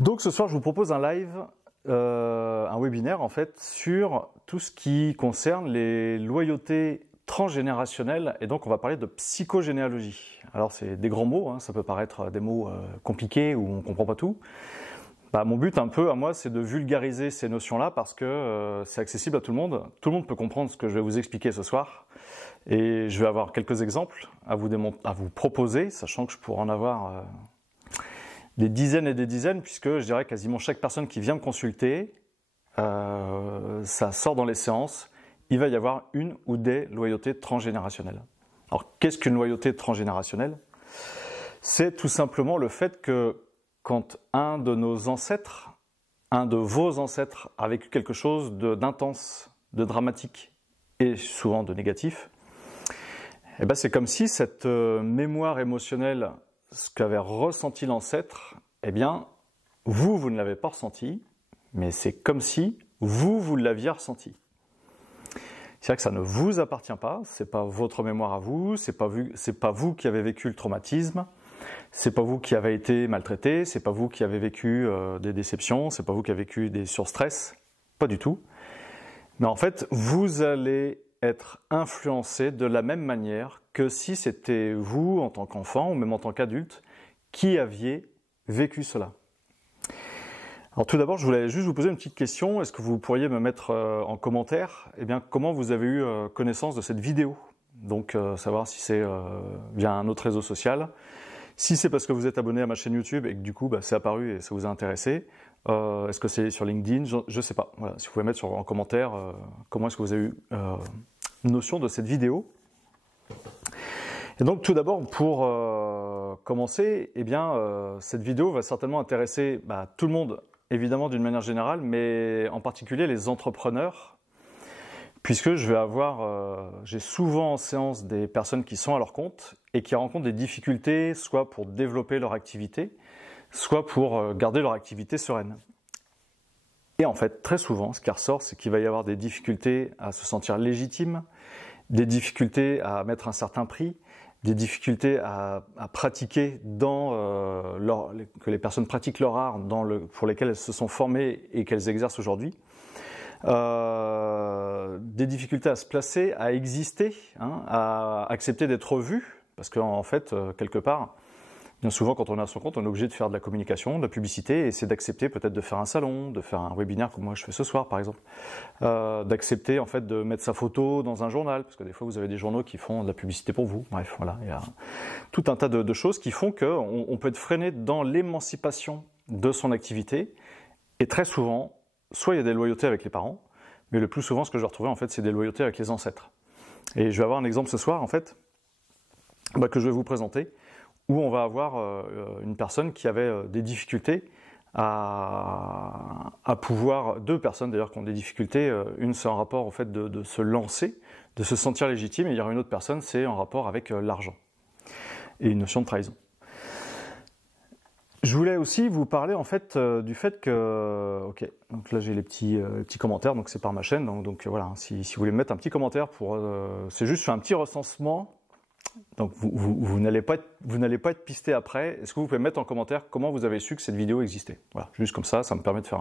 Donc ce soir, je vous propose un live, un webinaire en fait, sur tout ce qui concerne les loyautés transgénérationnelles, et donc on va parler de psychogénéalogie. Alors c'est des grands mots, ça peut paraître des mots compliqués où on comprend pas tout. Mon but un peu à moi, c'est de vulgariser ces notions-là parce que c'est accessible à tout le monde. Tout le monde peut comprendre ce que je vais vous expliquer ce soir. Et je vais avoir quelques exemples à vous proposer, sachant que je pourrais en avoir des dizaines et des dizaines, puisque je dirais quasiment chaque personne qui vient me consulter, ça sort dans les séances, il va y avoir une ou des loyautés transgénérationnelles. Alors qu'est-ce qu'une loyauté transgénérationnelle? C'est tout simplement le fait que quand un de nos ancêtres, un de vos ancêtres a vécu quelque chose d'intense, de dramatique et souvent de négatif, c'est comme si cette mémoire émotionnelle, ce qu'avait ressenti l'ancêtre, vous ne l'avez pas ressenti, mais c'est comme si vous l'aviez ressenti. C'est-à-dire que ça ne vous appartient pas, c'est pas votre mémoire à vous, c'est pas vous qui avez vécu le traumatisme, c'est pas vous qui avez été maltraité, c'est pas vous qui avez vécu des déceptions, c'est pas vous qui avez vécu des surstress, pas du tout. Mais en fait, vous allez être influencé de la même manière que si c'était vous, en tant qu'enfant, ou même en tant qu'adulte, qui aviez vécu cela. Alors tout d'abord, je voulais juste vous poser une petite question. Est-ce que vous pourriez me mettre en commentaire comment vous avez eu connaissance de cette vidéo? Donc savoir si c'est via un autre réseau social, si c'est parce que vous êtes abonné à ma chaîne YouTube et que du coup c'est apparu et ça vous a intéressé. Est-ce que c'est sur LinkedIn? Je ne sais pas. Voilà, si vous pouvez mettre en commentaire comment est-ce que vous avez eu notion de cette vidéo. Et donc tout d'abord, pour commencer, cette vidéo va certainement intéresser tout le monde, évidemment d'une manière générale, mais en particulier les entrepreneurs, puisque j'ai souvent en séance des personnes qui sont à leur compte et qui rencontrent des difficultés, soit pour développer leur activité, soit pour garder leur activité sereine. Et en fait, très souvent, ce qui ressort, c'est qu'il va y avoir des difficultés à se sentir légitime, des difficultés à mettre un certain prix, des difficultés à pratiquer que les personnes pratiquent leur art pour lesquelles elles se sont formées et qu'elles exercent aujourd'hui. Des difficultés à se placer, à exister, à accepter d'être vu, parce qu'en fait, quelque part, bien souvent, quand on est à son compte, on est obligé de faire de la communication, de la publicité, et c'est d'accepter peut-être de faire un salon, de faire un webinaire comme moi je fais ce soir par exemple, d'accepter en fait de mettre sa photo dans un journal, parce que des fois vous avez des journaux qui font de la publicité pour vous. Bref, voilà, il y a tout un tas de choses qui font qu'on peut être freiné dans l'émancipation de son activité, et très souvent, soit il y a des loyautés avec les parents, mais le plus souvent ce que je vais retrouver en fait, c'est des loyautés avec les ancêtres. Et je vais avoir un exemple ce soir en fait, que je vais vous présenter, où on va avoir une personne qui avait des difficultés à pouvoir, deux personnes d'ailleurs qui ont des difficultés, une c'est en rapport au fait de se lancer, de se sentir légitime, et il y aura une autre personne, c'est en rapport avec l'argent et une notion de trahison. Je voulais aussi vous parler en fait du fait que, ok, donc là j'ai les petits commentaires, donc c'est par ma chaîne, donc voilà, si vous voulez me mettre un petit commentaire c'est juste un petit recensement. Donc vous n'allez pas être pisté après. Est-ce que vous pouvez mettre en commentaire comment vous avez su que cette vidéo existait? Voilà, juste comme ça me permet de faire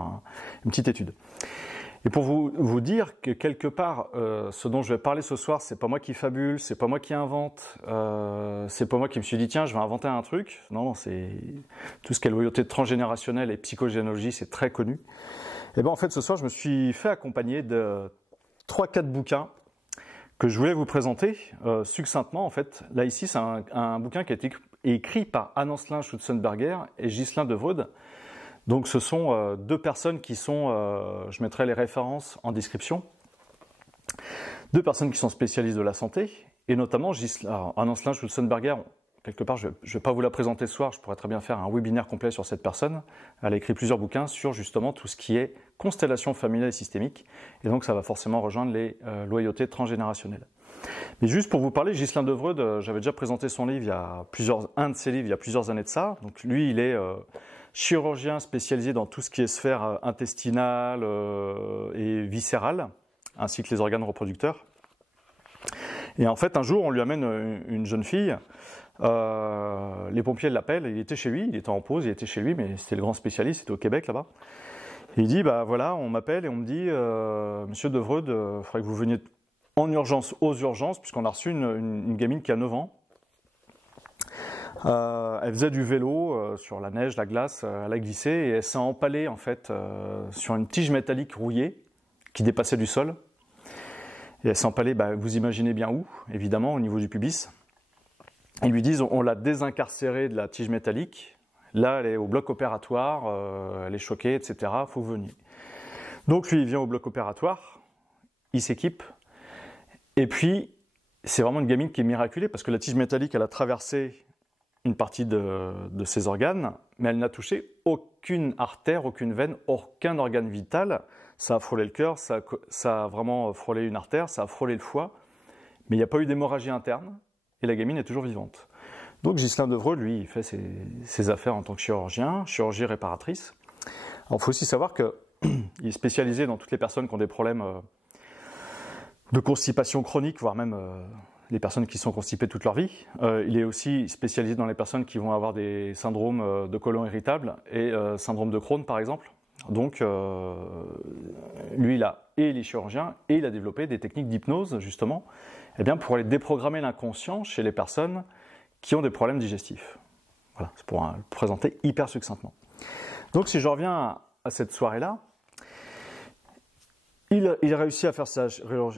une petite étude. Et pour vous dire que quelque part, ce dont je vais parler ce soir, c'est pas moi qui fabule, c'est pas moi qui invente, c'est pas moi qui me suis dit tiens je vais inventer un truc. Non, c'est tout ce qui est loyauté transgénérationnelle et psychogénéalogie, c'est très connu. Et en fait ce soir je me suis fait accompagner de 3-4 bouquins que je voulais vous présenter succinctement. En fait, là ici, c'est un bouquin qui a été écrit par Anne-Ancelin Schutzenberger et Ghislain Devreud. Donc ce sont deux personnes qui sont, je mettrai les références en description, deux personnes qui sont spécialistes de la santé, et notamment Anne-Ancelin Schutzenberger. Quelque part, je ne vais pas vous la présenter ce soir, je pourrais très bien faire un webinaire complet sur cette personne. Elle a écrit plusieurs bouquins sur justement tout ce qui est constellation familiale et systémique, et donc ça va forcément rejoindre les loyautés transgénérationnelles. Mais juste pour vous parler, Ghislain Devreud, j'avais déjà présenté son livre, un de ses livres il y a plusieurs années de ça. Donc lui, il est chirurgien spécialisé dans tout ce qui est sphère intestinale et viscérale, ainsi que les organes reproducteurs. Et en fait, un jour, on lui amène une jeune fille Les pompiers l'appellent, il était chez lui, il était en pause, il était chez lui, mais c'était le grand spécialiste, c'était au Québec là-bas. Il dit, bah voilà, on m'appelle et on me dit, Monsieur Devreux, il faudrait que vous veniez en urgence, aux urgences, puisqu'on a reçu une gamine qui a 9 ans. Elle faisait du vélo sur la neige, la glace, elle a glissé et elle s'est empalée en fait sur une tige métallique rouillée qui dépassait du sol. Et elle s'est empalée, bah, vous imaginez bien où, évidemment, au niveau du pubis. Ils lui disent, on l'a désincarcérée de la tige métallique. Là, elle est au bloc opératoire, elle est choquée, etc. Faut que vous veniez. Donc lui, il vient au bloc opératoire, il s'équipe, et puis c'est vraiment une gamine qui est miraculée parce que la tige métallique, elle a traversé une partie de ses organes, mais elle n'a touché aucune artère, aucune veine, aucun organe vital. Ça a frôlé le cœur, ça a vraiment frôlé une artère, ça a frôlé le foie, mais il n'y a pas eu d'hémorragie interne, et la gamine est toujours vivante. Donc Ghislain Devreux, lui, il fait ses affaires en tant que chirurgien, chirurgie réparatrice. Alors il faut aussi savoir qu'il est spécialisé dans toutes les personnes qui ont des problèmes de constipation chronique, voire même les personnes qui sont constipées toute leur vie. Il est aussi spécialisé dans les personnes qui vont avoir des syndromes de côlon irritable et syndrome de Crohn par exemple. Donc lui, il est chirurgien et il a développé des techniques d'hypnose justement pour aller déprogrammer l'inconscient chez les personnes qui ont des problèmes digestifs. Voilà, c'est pour le présenter hyper succinctement. Donc si je reviens à cette soirée-là, il réussit à faire sa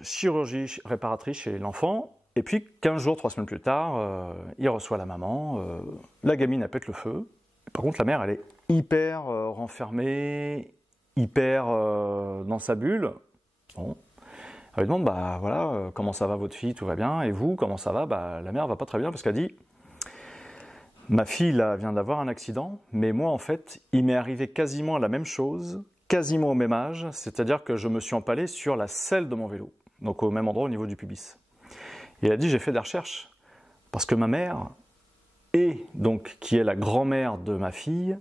chirurgie réparatrice chez l'enfant, et puis 15 jours, 3 semaines plus tard, il reçoit la maman, la gamine elle pète le feu. Par contre la mère elle est hyper renfermée, hyper dans sa bulle. Bon. Elle lui demande, bah voilà, comment ça va votre fille, tout va bien, et vous, comment ça va? Bah la mère va pas très bien parce qu'elle dit, ma fille là, vient d'avoir un accident, mais moi en fait, il m'est arrivé quasiment la même chose, quasiment au même âge, c'est-à-dire que je me suis empalé sur la selle de mon vélo, donc au même endroit au niveau du pubis. Et elle a dit, j'ai fait des recherches, parce que ma mère, donc qui est la grand-mère de ma fille,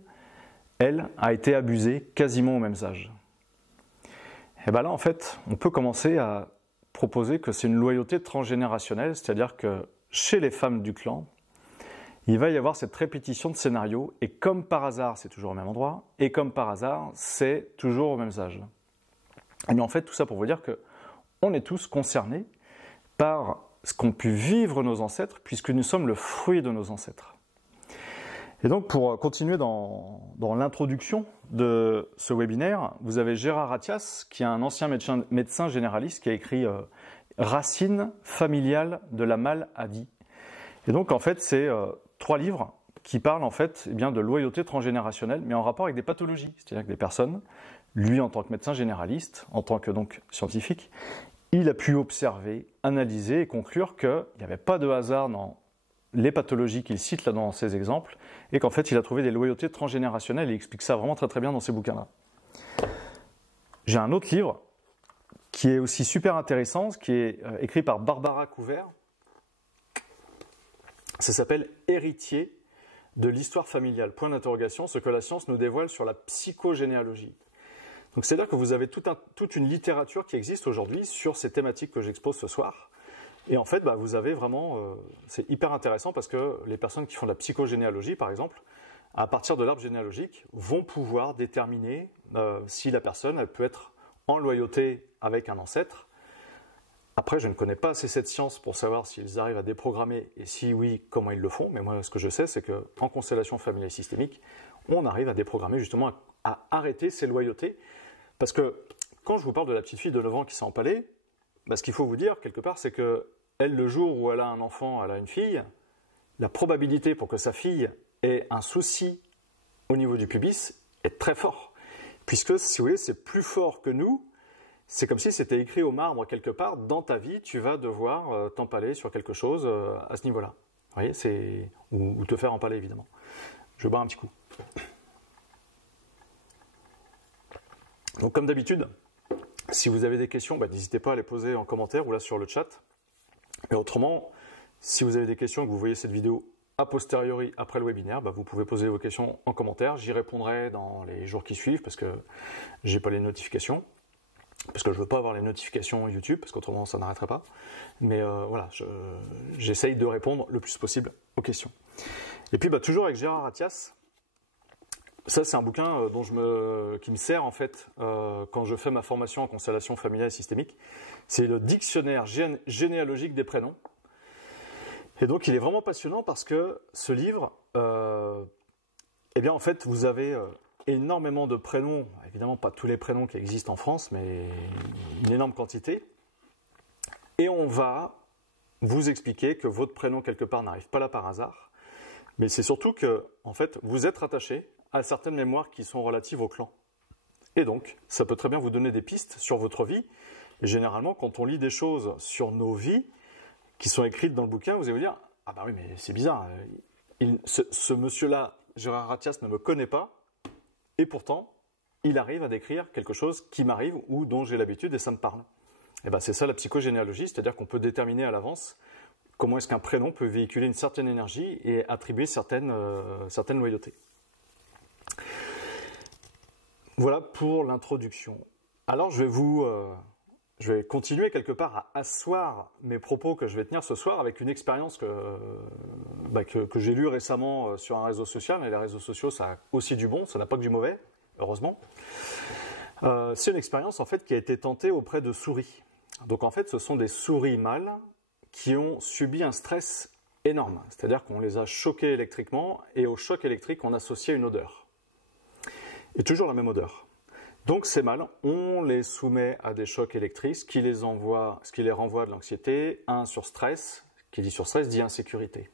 elle a été abusée quasiment au même âge. Et bien là, en fait, on peut commencer à proposer que c'est une loyauté transgénérationnelle, c'est-à-dire que chez les femmes du clan, il va y avoir cette répétition de scénarios, et comme par hasard, c'est toujours au même endroit, et comme par hasard, c'est toujours au même âge. Mais en fait, tout ça pour vous dire qu'on est tous concernés par ce qu'ont pu vivre nos ancêtres, puisque nous sommes le fruit de nos ancêtres. Et donc, pour continuer dans l'introduction de ce webinaire, vous avez Gérard Attias, qui est un ancien médecin généraliste, qui a écrit Racines familiales de la maladie. Et donc, en fait, c'est 3 livres qui parlent en fait de loyauté transgénérationnelle, mais en rapport avec des pathologies. C'est-à-dire que des personnes, lui en tant que médecin généraliste, en tant que donc scientifique, il a pu observer, analyser et conclure qu'il n'y avait pas de hasard dans les pathologies qu'il cite là dans ces exemples, et qu'en fait il a trouvé des loyautés transgénérationnelles, et il explique ça vraiment très très bien dans ces bouquins-là. J'ai un autre livre qui est aussi super intéressant, qui est écrit par Barbara Couvert. Ça s'appelle « Héritier de l'histoire familiale, point d'interrogation, ce que la science nous dévoile sur la psychogénéalogie ». Donc c'est-à-dire que vous avez toute une littérature qui existe aujourd'hui sur ces thématiques que j'expose ce soir. Et en fait, vous avez vraiment, c'est hyper intéressant parce que les personnes qui font de la psychogénéalogie, par exemple, à partir de l'arbre généalogique, vont pouvoir déterminer si la personne elle peut être en loyauté avec un ancêtre. Après, je ne connais pas assez cette science pour savoir s'ils arrivent à déprogrammer et si oui, comment ils le font. Mais moi, ce que je sais, c'est qu'en constellation familiale systémique, on arrive à déprogrammer justement à arrêter ces loyautés. Parce que quand je vous parle de la petite fille de 9 ans qui s'est empalée, ce qu'il faut vous dire quelque part, c'est que elle, le jour où elle a un enfant, elle a une fille, la probabilité pour que sa fille ait un souci au niveau du pubis est très fort. Puisque, si vous voulez, c'est plus fort que nous. C'est comme si c'était écrit au marbre quelque part, dans ta vie, tu vas devoir t'empaler sur quelque chose à ce niveau-là. Vous voyez, c'est... Ou te faire empaler, évidemment. Je vais boire un petit coup. Donc, comme d'habitude, si vous avez des questions, n'hésitez pas à les poser en commentaire ou là sur le chat. Et autrement, si vous avez des questions et que vous voyez cette vidéo a posteriori après le webinaire, vous pouvez poser vos questions en commentaire. J'y répondrai dans les jours qui suivent parce que je n'ai pas les notifications. parce que je ne veux pas avoir les notifications YouTube, parce qu'autrement ça n'arrêterait pas. Mais voilà, j'essaye de répondre le plus possible aux questions. Et puis toujours avec Gérard Attias, ça c'est un bouquin qui me sert en fait quand je fais ma formation en constellation familiale et systémique. C'est le dictionnaire généalogique des prénoms. Et donc il est vraiment passionnant parce que ce livre, eh bien en fait vous avez énormément de prénoms, évidemment pas tous les prénoms qui existent en France, mais une énorme quantité. Et on va vous expliquer que votre prénom quelque part n'arrive pas là par hasard, mais c'est surtout que en fait vous êtes rattaché à certaines mémoires qui sont relatives au clan. Et donc ça peut très bien vous donner des pistes sur votre vie. Et généralement quand on lit des choses sur nos vies qui sont écrites dans le bouquin, vous allez vous dire « Ah bah oui mais c'est bizarre, ce monsieur-là, Gérard Attias, ne me connaît pas, et pourtant, il arrive à décrire quelque chose qui m'arrive ou dont j'ai l'habitude et ça me parle. » Et ben c'est ça la psychogénéalogie, c'est-à-dire qu'on peut déterminer à l'avance comment est-ce qu'un prénom peut véhiculer une certaine énergie et attribuer certaines loyautés. Voilà pour l'introduction. Alors je vais continuer quelque part à asseoir mes propos que je vais tenir ce soir avec une expérience que j'ai lue récemment sur un réseau social. Mais les réseaux sociaux, ça a aussi du bon, ça n'a pas que du mauvais, heureusement. C'est une expérience en fait qui a été tentée auprès de souris. Donc en fait, ce sont des souris mâles qui ont subi un stress énorme. C'est-à-dire qu'on les a choquées électriquement et au choc électrique, on associait une odeur. Et toujours la même odeur. Donc ces mâles, on les soumet à des chocs électriques, ce qui les renvoie de l'anxiété. 1 sur stress, qui dit sur stress dit insécurité.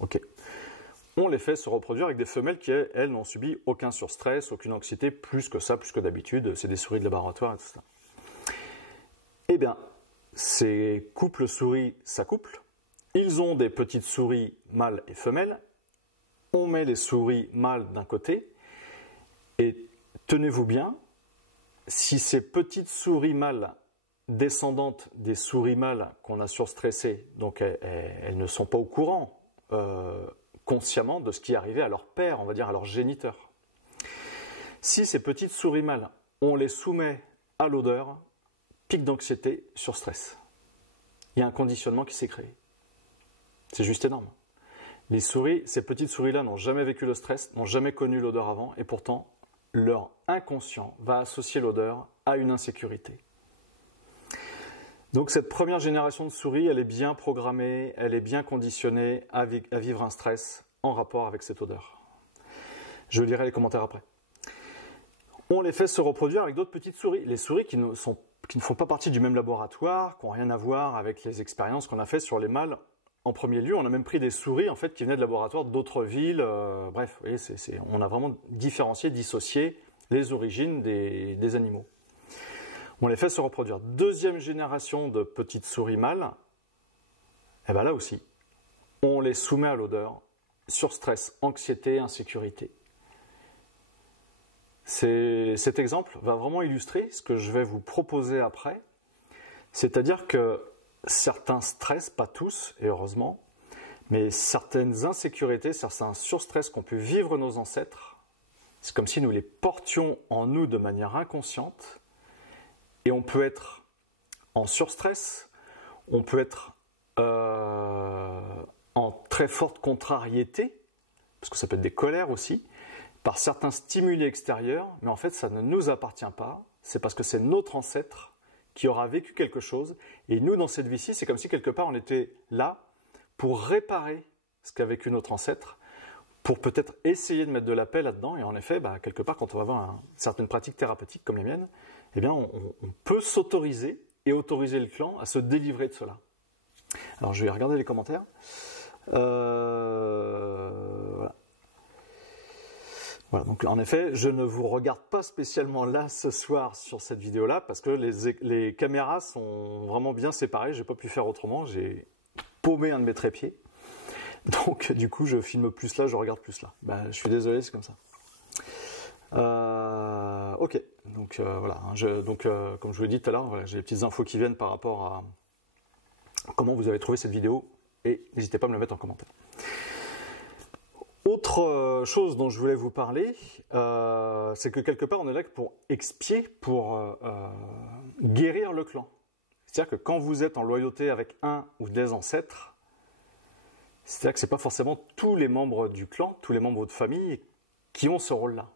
Ok. On les fait se reproduire avec des femelles qui, elles, n'ont subi aucun surstress, aucune anxiété, plus que ça, plus que d'habitude. C'est des souris de laboratoire et tout ça. Eh bien, ces couples souris s'accouplent. Ils ont des petites souris mâles et femelles. On met les souris mâles d'un côté et tenez-vous bien, si ces petites souris mâles descendantes des souris mâles qu'on a surstressées, donc elles ne sont pas au courant consciemment de ce qui est arrivé à leur père, on va dire à leur géniteur. Si ces petites souris mâles, on les soumet à l'odeur, pic d'anxiété, surstress. Il y a un conditionnement qui s'est créé. C'est juste énorme. Ces petites souris-là n'ont jamais vécu le stress, n'ont jamais connu l'odeur avant, et pourtant, leur inconscient va associer l'odeur à une insécurité. Donc cette première génération de souris, elle est bien programmée, elle est bien conditionnée à vivre un stress en rapport avec cette odeur. Je lirai les commentaires après. On les fait se reproduire avec d'autres petites souris. Les souris qui ne font pas partie du même laboratoire, qui n'ont rien à voir avec les expériences qu'on a faites sur les mâles. En premier lieu, on a même pris des souris en fait, qui venaient de laboratoires d'autres villes. Bref, vous voyez, on a vraiment différencié, dissocié les origines des animaux. On les fait se reproduire. Deuxième génération de petites souris mâles, et bien là aussi, on les soumet à l'odeur, surstress, anxiété, insécurité. Cet exemple va vraiment illustrer ce que je vais vous proposer après, c'est-à-dire que certains stress, pas tous, et heureusement, mais certaines insécurités, certains surstress qu'ont pu vivre nos ancêtres, c'est comme si nous les portions en nous de manière inconsciente, et on peut être en surstress, on peut être en très forte contrariété, parce que ça peut être des colères aussi, par certains stimuli extérieurs, mais en fait ça ne nous appartient pas, c'est parce que c'est notre ancêtre qui aura vécu quelque chose, et nous dans cette vie-ci, c'est comme si quelque part on était là pour réparer ce qu'a vécu notre ancêtre, pour peut-être essayer de mettre de la paix là-dedans, et en effet, quelque part quand on va avoir certaines pratiques thérapeutiques comme les miennes, eh bien on peut s'autoriser et autoriser le clan à se délivrer de cela. Alors je vais regarder les commentaires. Voilà. Voilà, donc en effet, je ne vous regarde pas spécialement là ce soir sur cette vidéo-là parce que les caméras sont vraiment bien séparées, j'ai pas pu faire autrement, j'ai paumé un de mes trépieds. Donc du coup, je filme plus là, je regarde plus là. Je suis désolé, c'est comme ça. Ok, donc voilà, comme je vous l'ai dit tout à l'heure, voilà, j'ai des petites infos qui viennent par rapport à comment vous avez trouvé cette vidéo et n'hésitez pas à me le mettre en commentaire. Autre chose dont je voulais vous parler, c'est que quelque part on est là pour expier, pour guérir le clan. C'est-à-dire que quand vous êtes en loyauté avec un ou des ancêtres, c'est-à-dire que ce n'est pas forcément tous les membres du clan, tous les membres de famille qui ont ce rôle-là.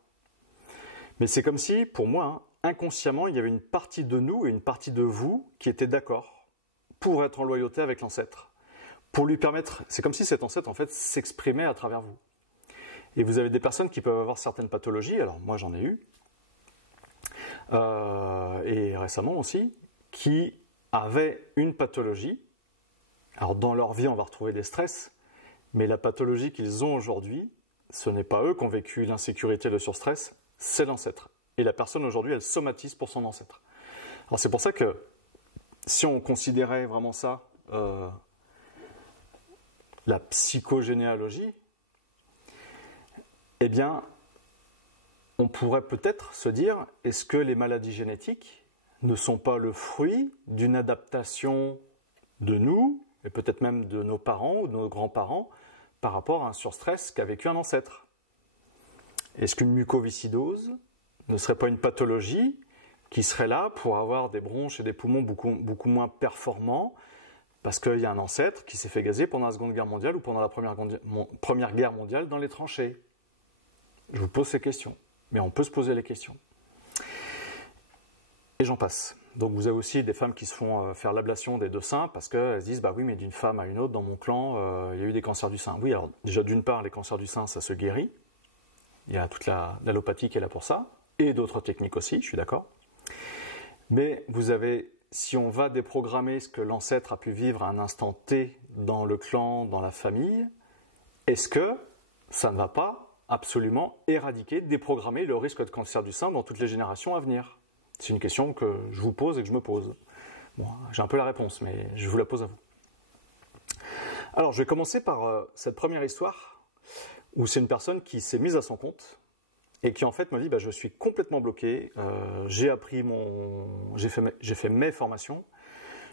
Mais c'est comme si, pour moi, hein, inconsciemment, il y avait une partie de nous et une partie de vous qui étaient d'accord pour être en loyauté avec l'ancêtre. Pour lui permettre, c'est comme si cet ancêtre en fait s'exprimait à travers vous. Et vous avez des personnes qui peuvent avoir certaines pathologies, alors moi j'en ai eu, et récemment aussi, qui avaient une pathologie. Alors dans leur vie on va retrouver des stress, mais la pathologie qu'ils ont aujourd'hui, ce n'est pas eux qui ont vécu l'insécurité et le surstress, c'est l'ancêtre. Et la personne aujourd'hui, elle somatise pour son ancêtre. Alors c'est pour ça que si on considérait vraiment ça, la psychogénéalogie, eh bien, on pourrait peut-être se dire, est-ce que les maladies génétiques ne sont pas le fruit d'une adaptation de nous, et peut-être même de nos parents ou de nos grands-parents, par rapport à un surstress qu'a vécu un ancêtre? Est-ce qu'une mucoviscidose ne serait pas une pathologie qui serait là pour avoir des bronches et des poumons beaucoup moins performants parce qu'il y a un ancêtre qui s'est fait gazer pendant la Seconde Guerre mondiale ou pendant la Première Guerre mondiale dans les tranchées? Je vous pose ces questions, mais on peut se poser les questions. Et j'en passe. Donc vous avez aussi des femmes qui se font faire l'ablation des deux seins parce qu'elles se disent « bah oui, mais d'une femme à une autre, dans mon clan, il y a eu des cancers du sein ». Oui, alors déjà d'une part, les cancers du sein, ça se guérit. Il y a toute l'allopathie qui est là pour ça, et d'autres techniques aussi, je suis d'accord. Mais vous avez, si on va déprogrammer ce que l'ancêtre a pu vivre à un instant T dans le clan, dans la famille, est-ce que ça ne va pas absolument éradiquer, déprogrammer le risque de cancer du sein dans toutes les générations à venir? C'est une question que je vous pose et que je me pose. Bon, j'ai un peu la réponse, mais je vous la pose à vous. Alors, je vais commencer par cette première histoire, où c'est une personne qui s'est mise à son compte, et qui en fait me dit bah, je suis complètement bloqué, j'ai fait mes formations,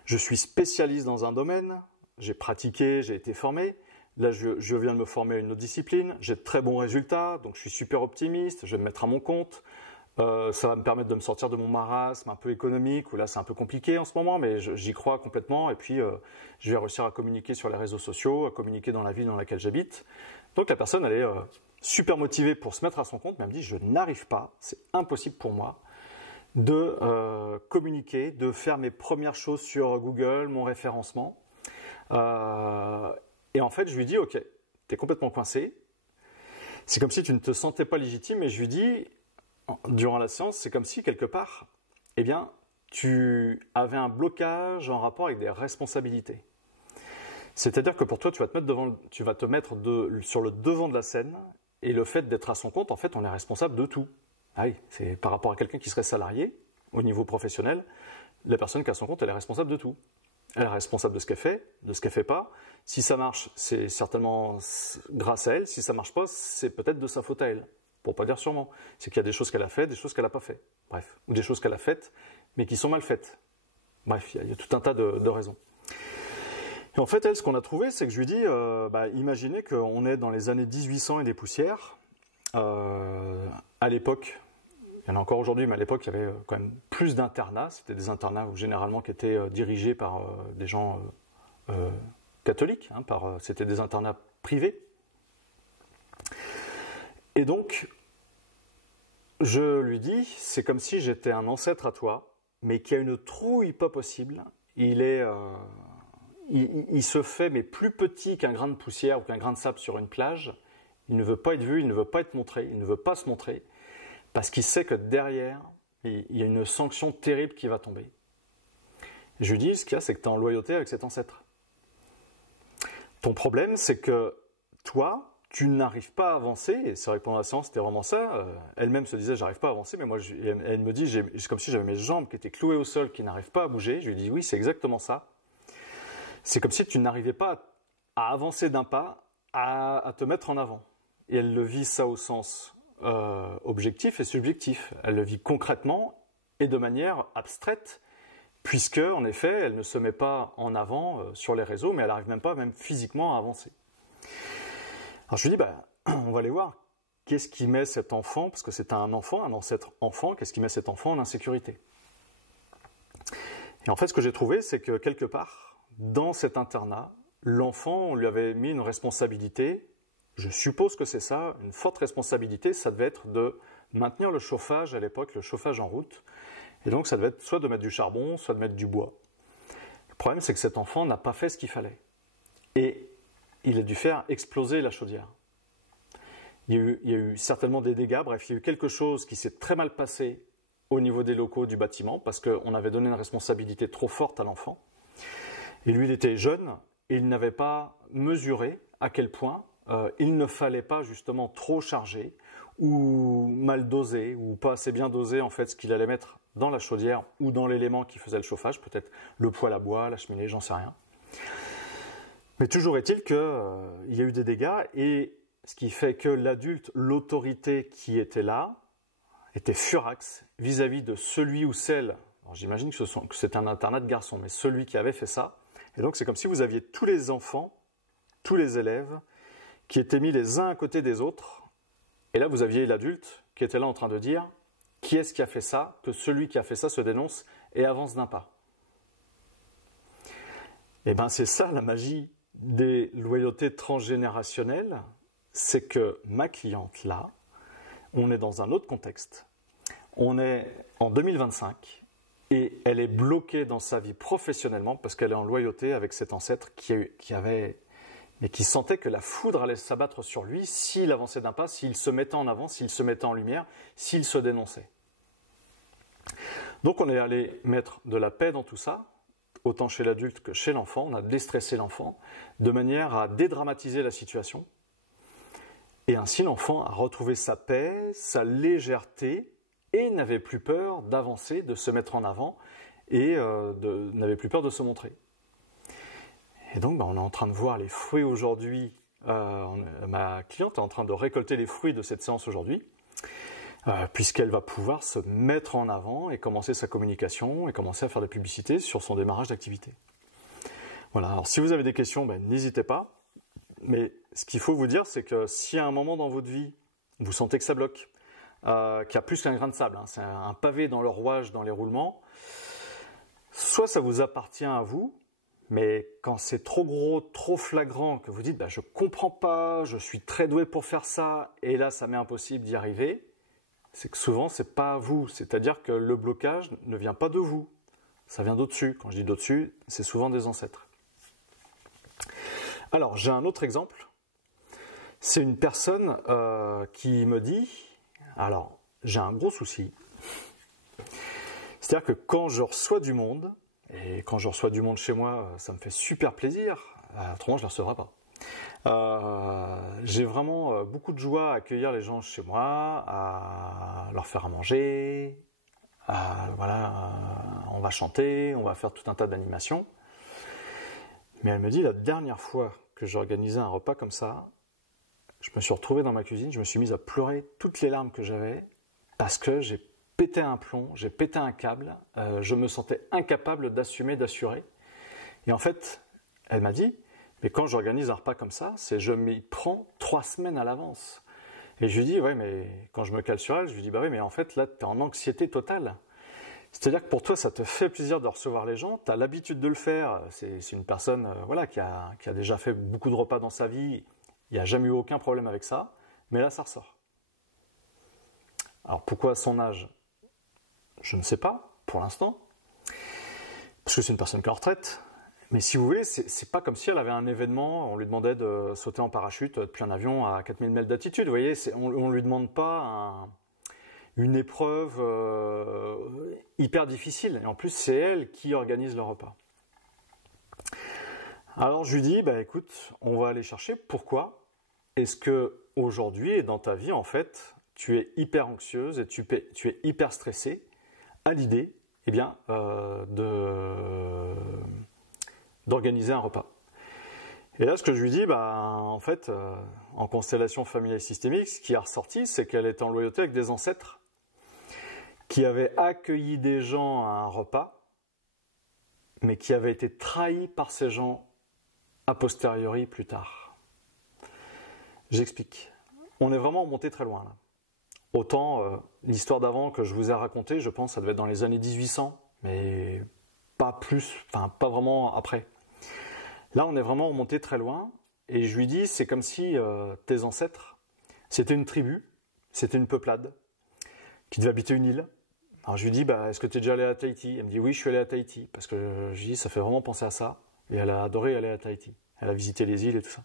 je suis spécialiste dans un domaine, j'ai pratiqué, j'ai été formé, là je viens de me former à une autre discipline, j'ai de très bons résultats, donc je suis super optimiste, je vais me mettre à mon compte, ça va me permettre de me sortir de mon marasme un peu économique, où là c'est un peu compliqué en ce moment, mais j'y crois complètement, et puis je vais réussir à communiquer sur les réseaux sociaux, à communiquer dans la ville dans laquelle j'habite. Donc la personne elle est super motivée pour se mettre à son compte, mais elle me dit je n'arrive pas, c'est impossible pour moi de communiquer, de faire mes premières choses sur Google, mon référencement. Et en fait je lui dis ok, tu es complètement coincé, c'est comme si tu ne te sentais pas légitime, et je lui dis durant la séance, c'est comme si quelque part, eh bien, tu avais un blocage en rapport avec des responsabilités. C'est-à-dire que pour toi, tu vas te mettre sur le devant de la scène, et le fait d'être à son compte, en fait, on est responsable de tout. Ah oui, c'est par rapport à quelqu'un qui serait salarié, au niveau professionnel, la personne qui a son compte, elle est responsable de tout. Elle est responsable de ce qu'elle fait, de ce qu'elle fait pas. Si ça marche, c'est certainement grâce à elle. Si ça marche pas, c'est peut-être de sa faute à elle. Pour pas dire sûrement. C'est qu'il y a des choses qu'elle a faites, des choses qu'elle n'a pas fait. Bref. Ou des choses qu'elle a faites, mais qui sont mal faites. Bref, il y a tout un tas de raisons. Et en fait, elle, ce qu'on a trouvé, c'est que je lui dis, imaginez qu'on est dans les années 1800 et des poussières. À l'époque, il y en a encore aujourd'hui, mais à l'époque, il y avait quand même plus d'internats. C'était des internats généralement qui étaient dirigés par des gens catholiques. C'était des internats privés. Et donc, je lui dis, c'est comme si j'étais un ancêtre à toi, mais qui a une trouille pas possible. Il se fait mais plus petit qu'un grain de poussière ou qu'un grain de sable sur une plage. Il ne veut pas être vu, il ne veut pas être montré, il ne veut pas se montrer, parce qu'il sait que derrière, il y a une sanction terrible qui va tomber. Je lui dis, ce qu'il y a, c'est que tu es en loyauté avec cet ancêtre. Ton problème, c'est que toi, tu n'arrives pas à avancer, et c'est vrai que pendant la séance, c'était vraiment ça. Elle-même se disait, j'arrive pas à avancer, mais moi, elle me dit, c'est comme si j'avais mes jambes qui étaient clouées au sol, qui n'arrivent pas à bouger. Je lui dis, oui, c'est exactement ça. C'est comme si tu n'arrivais pas à avancer d'un pas, à te mettre en avant. Et elle le vit ça au sens objectif et subjectif. Elle le vit concrètement et de manière abstraite, puisque, en effet, elle ne se met pas en avant sur les réseaux, mais elle n'arrive même pas, même physiquement, à avancer. Alors je lui dis, on va aller voir qu'est-ce qui met cet enfant, parce que c'est un enfant, un ancêtre enfant, qu'est-ce qui met cet enfant en insécurité. Et en fait, ce que j'ai trouvé, c'est que quelque part, dans cet internat, l'enfant, on lui avait mis une responsabilité, je suppose que c'est ça, une forte responsabilité, ça devait être de maintenir le chauffage à l'époque, le chauffage en route, et donc ça devait être soit de mettre du charbon, soit de mettre du bois. Le problème, c'est que cet enfant n'a pas fait ce qu'il fallait. Et il a dû faire exploser la chaudière. Il y a eu certainement des dégâts, bref, il y a eu quelque chose qui s'est très mal passé au niveau des locaux du bâtiment, parce qu'on avait donné une responsabilité trop forte à l'enfant. Et lui, il était jeune, et il n'avait pas mesuré à quel point il ne fallait pas justement trop charger, ou mal doser, ou pas assez bien doser en fait ce qu'il allait mettre dans la chaudière, ou dans l'élément qui faisait le chauffage, peut-être le poêle à bois, la cheminée, j'en sais rien. Mais toujours est-il qu'il y a eu des dégâts, et ce qui fait que l'adulte, l'autorité qui était là, était furax vis-à-vis de celui ou celle, alors j'imagine que c'est un internat de garçons, mais celui qui avait fait ça. Et donc c'est comme si vous aviez tous les enfants, tous les élèves, qui étaient mis les uns à côté des autres, et là vous aviez l'adulte qui était là en train de dire « Qui est-ce qui a fait ça ? Que celui qui a fait ça se dénonce et avance d'un pas. » Et bien c'est ça la magie des loyautés transgénérationnelles, c'est que ma cliente là, on est dans un autre contexte, on est en 2025 et elle est bloquée dans sa vie professionnellement parce qu'elle est en loyauté avec cet ancêtre qui sentait que la foudre allait s'abattre sur lui s'il avançait d'un pas, s'il se mettait en avant, s'il se mettait en lumière, s'il se dénonçait. Donc on est allé mettre de la paix dans tout ça, autant chez l'adulte que chez l'enfant, on a déstressé l'enfant de manière à dédramatiser la situation. Et ainsi, l'enfant a retrouvé sa paix, sa légèreté, et n'avait plus peur d'avancer, de se mettre en avant, et n'avait plus peur de se montrer. Et donc, on est en train de voir les fruits aujourd'hui. Ma cliente est en train de récolter les fruits de cette séance aujourd'hui, puisqu'elle va pouvoir se mettre en avant et commencer sa communication, et commencer à faire de la publicité sur son démarrage d'activité. Voilà, alors si vous avez des questions, n'hésitez pas. Mais ce qu'il faut vous dire, c'est que si à un moment dans votre vie, vous sentez que ça bloque, qu'il y a plus qu'un grain de sable, c'est un pavé dans le rouage, dans les roulements, soit ça vous appartient à vous, mais quand c'est trop gros, trop flagrant, que vous dites je comprends pas, je suis très doué pour faire ça, et là ça m'est impossible d'y arriver, c'est que souvent c'est pas à vous, c'est-à-dire que le blocage ne vient pas de vous, ça vient d'au-dessus. Quand je dis d'au-dessus, c'est souvent des ancêtres. Alors, j'ai un autre exemple. C'est une personne qui me dit, alors, j'ai un gros souci. C'est-à-dire que quand je reçois du monde, et quand je reçois du monde chez moi, ça me fait super plaisir, autrement je ne le recevrai pas. J'ai vraiment beaucoup de joie à accueillir les gens chez moi, à leur faire à manger, on va chanter, on va faire tout un tas d'animations. Mais elle me dit, la dernière fois que j'ai organisé un repas comme ça, je me suis retrouvé dans ma cuisine, je me suis mise à pleurer toutes les larmes que j'avais parce que j'ai pété un plomb, j'ai pété un câble, je me sentais incapable d'assumer, d'assurer. Et en fait, elle m'a dit, mais quand j'organise un repas comme ça, je m'y prends 3 semaines à l'avance. Et je lui dis, ouais, mais quand je me cale sur elle, je lui dis, oui, mais en fait, là, tu es en anxiété totale. C'est-à-dire que pour toi, ça te fait plaisir de recevoir les gens, tu as l'habitude de le faire, c'est une personne qui a déjà fait beaucoup de repas dans sa vie, il n'y a jamais eu aucun problème avec ça, mais là, ça ressort. Alors pourquoi à son âge ? Je ne sais pas, pour l'instant, parce que c'est une personne qui est en retraite, mais si vous voulez, c'est pas comme si elle avait un événement, on lui demandait de sauter en parachute depuis un avion à 4000 mètres d'altitude, vous voyez, on ne lui demande pas une épreuve hyper difficile. Et en plus, c'est elle qui organise le repas. Alors je lui dis, écoute, on va aller chercher pourquoi est-ce que aujourd'hui et dans ta vie, en fait, tu es hyper anxieuse et tu es hyper stressée à l'idée d'organiser un repas. Et là, ce que je lui dis, en fait, en constellation familiale systémique, ce qui est ressorti, c'est qu'elle est en loyauté avec des ancêtres qui avaient accueilli des gens à un repas, mais qui avaient été trahis par ces gens a posteriori plus tard. J'explique. on est vraiment remonté très loin là. Autant l'histoire d'avant que je vous ai racontée, je pense, ça devait être dans les années 1800, mais pas plus, enfin pas vraiment après. Là, on est vraiment remonté très loin, et je lui dis, c'est comme si tes ancêtres, c'était une tribu, c'était une peuplade, qui devait habiter une île. Alors je lui dis, est-ce que tu es déjà allé à Tahiti? Elle me dit, oui, je suis allé à Tahiti, parce que je dis, ça fait vraiment penser à ça, et elle a adoré aller à Tahiti. Elle a visité les îles et tout ça.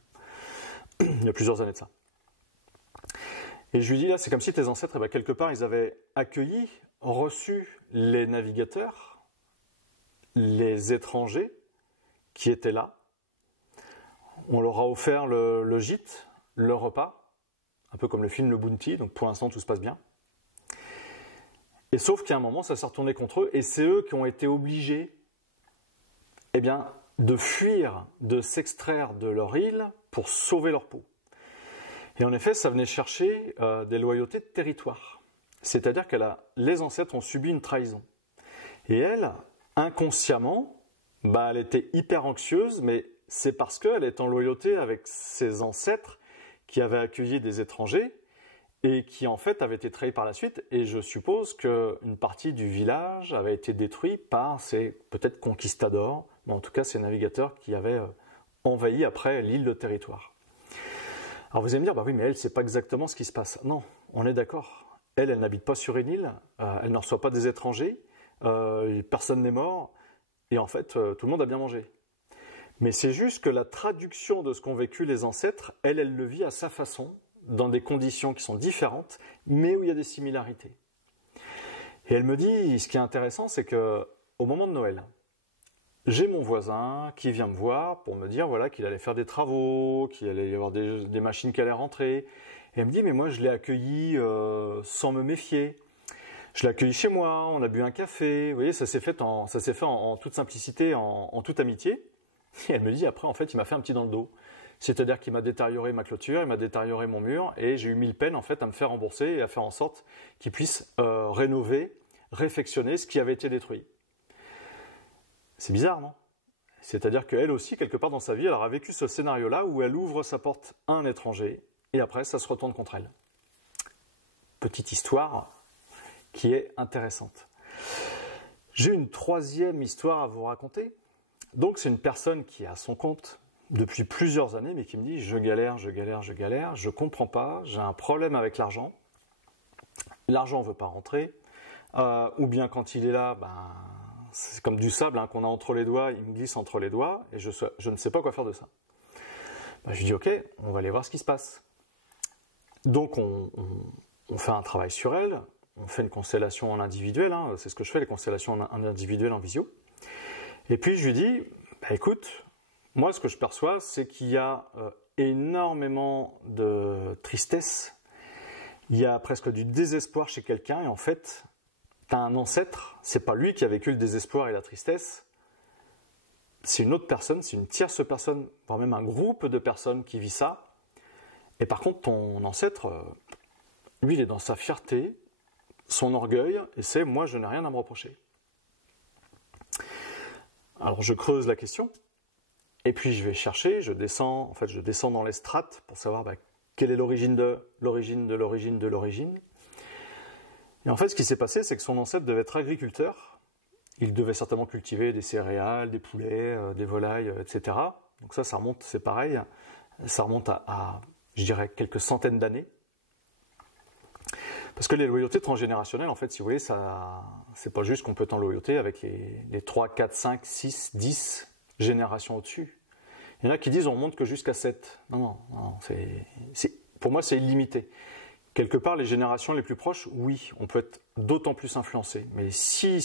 Il y a plusieurs années de ça. Et je lui dis, là, c'est comme si tes ancêtres, quelque part, ils avaient accueilli, reçu les navigateurs, les étrangers qui étaient là. On leur a offert le gîte, le repas, un peu comme le film Le Bounty, donc pour l'instant, tout se passe bien. Et sauf qu'à un moment, ça s'est retourné contre eux, et c'est eux qui ont été obligés, de fuir, de s'extraire de leur île pour sauver leur peau. Et en effet, ça venait chercher des loyautés de territoire. C'est-à-dire que les ancêtres ont subi une trahison. Et elle, inconsciemment, elle était hyper anxieuse, mais c'est parce qu'elle est en loyauté avec ses ancêtres qui avaient accueilli des étrangers et qui en fait avaient été trahis par la suite. Et je suppose qu'une partie du village avait été détruite par ces peut-être conquistadors, mais en tout cas ces navigateurs qui avaient envahi après l'île de territoire. Alors vous allez me dire, oui, mais elle, c'est pas exactement ce qui se passe. Non, on est d'accord. Elle n'habite pas sur une île, elle ne reçoit pas des étrangers, personne n'est mort, et en fait, tout le monde a bien mangé. Mais c'est juste que la traduction de ce qu'ont vécu les ancêtres, elle le vit à sa façon, dans des conditions qui sont différentes, mais où il y a des similarités. Et elle me dit, ce qui est intéressant, c'est que au moment de Noël, j'ai mon voisin qui vient me voir pour me dire qu'il allait faire des travaux, qu'il allait y avoir des machines qui allaient rentrer. Et elle me dit, mais moi je l'ai accueilli sans me méfier. Je l'ai accueilli chez moi, on a bu un café. Vous voyez, ça s'est fait en toute simplicité, en toute amitié. Et elle me dit, après, en fait, il m'a fait un petit dans le dos. C'est-à-dire qu'il m'a détérioré ma clôture, il m'a détérioré mon mur, et j'ai eu 1000 peines en fait à me faire rembourser et à faire en sorte qu'il puisse rénover, réfectionner ce qui avait été détruit. C'est bizarre, non? C'est-à-dire qu'elle aussi, quelque part dans sa vie, elle aura vécu ce scénario-là où elle ouvre sa porte à un étranger et après, ça se retourne contre elle. Petite histoire qui est intéressante. J'ai une troisième histoire à vous raconter. Donc, c'est une personne qui est à son compte depuis plusieurs années, mais qui me dit « je galère, je comprends pas, j'ai un problème avec l'argent, l'argent ne veut pas rentrer, ou bien quand il est là, c'est comme du sable qu'on a entre les doigts, il me glisse entre les doigts et je ne sais pas quoi faire de ça. » Je lui dis ok, on va aller voir ce qui se passe. Donc on fait un travail sur elle, on fait une constellation en individuel, c'est ce que je fais, les constellations en individuel en visio. Et puis je lui dis, écoute, moi ce que je perçois, c'est qu'il y a énormément de tristesse, il y a presque du désespoir chez quelqu'un et en fait, t'as un ancêtre, c'est pas lui qui a vécu le désespoir et la tristesse, c'est une autre personne, c'est une tierce personne, voire même un groupe de personnes qui vit ça. Et par contre, ton ancêtre, lui, il est dans sa fierté, son orgueil, et c'est « moi, je n'ai rien à me reprocher ». Alors je creuse la question, et puis je vais chercher, je descends dans les strates pour savoir quelle est l'origine de l'origine de l'origine de l'origine. Et en fait, ce qui s'est passé, c'est que son ancêtre devait être agriculteur. Il devait certainement cultiver des céréales, des poulets, des volailles, etc. Donc ça remonte, c'est pareil, ça remonte à, je dirais, quelques centaines d'années. Parce que les loyautés transgénérationnelles, en fait, si vous voulez, ça, c'est pas juste qu'on peut être en loyauté avec les 3, 4, 5, 6, 10 générations au-dessus. Il y en a qui disent on monte que jusqu'à 7. Non, pour moi, c'est illimité. Quelque part, les générations les plus proches, oui, on peut être d'autant plus influencé. Mais si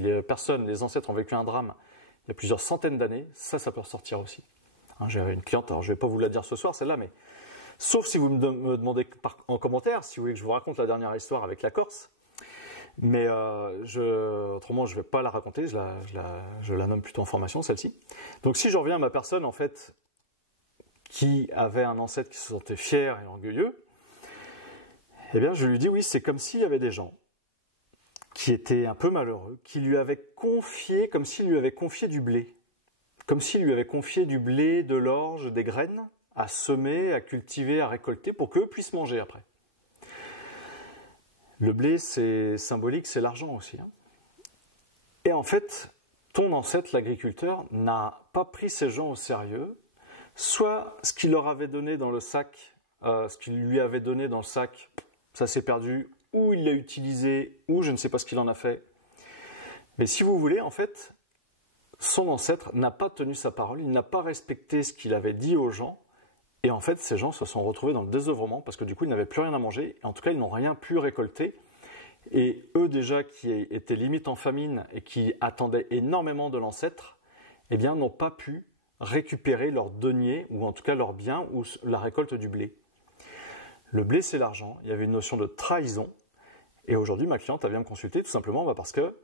les personnes, les ancêtres ont vécu un drame il y a plusieurs centaines d'années, ça peut ressortir aussi. J'avais une cliente, alors je ne vais pas vous la dire ce soir, celle-là, mais sauf si vous me demandez en commentaire, si vous voulez que je vous raconte la dernière histoire avec la Corse. Mais autrement, je ne vais pas la raconter, je la nomme plutôt en formation, celle-ci. Donc si je reviens à ma personne, en fait, qui avait un ancêtre qui se sentait fier et orgueilleux, eh bien, je lui dis oui, c'est comme s'il y avait des gens qui étaient un peu malheureux, qui lui avaient confié, comme s'il lui avait confié du blé. Comme s'il lui avait confié du blé, de l'orge, des graines à semer, à cultiver, à récolter pour qu'eux puissent manger après. Le blé, c'est symbolique, c'est l'argent aussi. Et en fait, ton ancêtre, l'agriculteur, n'a pas pris ces gens au sérieux. Soit ce qu'il leur avait donné dans le sac, ce qu'il lui avait donné dans le sac, ça s'est perdu, ou il l'a utilisé, ou je ne sais pas ce qu'il en a fait. Mais si vous voulez, en fait, son ancêtre n'a pas tenu sa parole, il n'a pas respecté ce qu'il avait dit aux gens, et en fait, ces gens se sont retrouvés dans le désœuvrement, parce que du coup, ils n'avaient plus rien à manger, et en tout cas, ils n'ont rien pu récolter. Et eux déjà, qui étaient limite en famine, et qui attendaient énormément de l'ancêtre, eh bien, n'ont pas pu récupérer leur denier, ou en tout cas leur bien, ou la récolte du blé. Le blé, c'est l'argent, il y avait une notion de trahison, et aujourd'hui, ma cliente, elle vient me consulter tout simplement parce que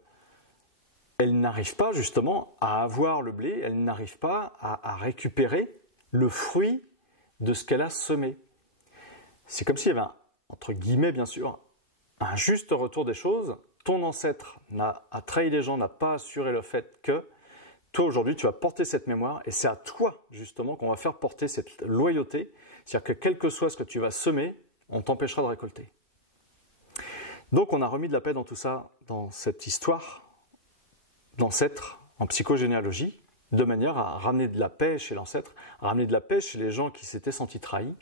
elle n'arrive pas justement à avoir le blé, elle n'arrive pas à récupérer le fruit de ce qu'elle a semé. C'est comme s'il y avait, entre guillemets bien sûr, un juste retour des choses. Ton ancêtre a trahi les gens, n'a pas assuré le fait que toi aujourd'hui tu vas porter cette mémoire et c'est à toi justement qu'on va faire porter cette loyauté. C'est-à-dire que quel que soit ce que tu vas semer, on t'empêchera de récolter. Donc on a remis de la paix dans tout ça, dans cette histoire d'ancêtre en psychogénéalogie, de manière à ramener de la paix chez l'ancêtre, à ramener de la paix chez les gens qui s'étaient sentis trahis,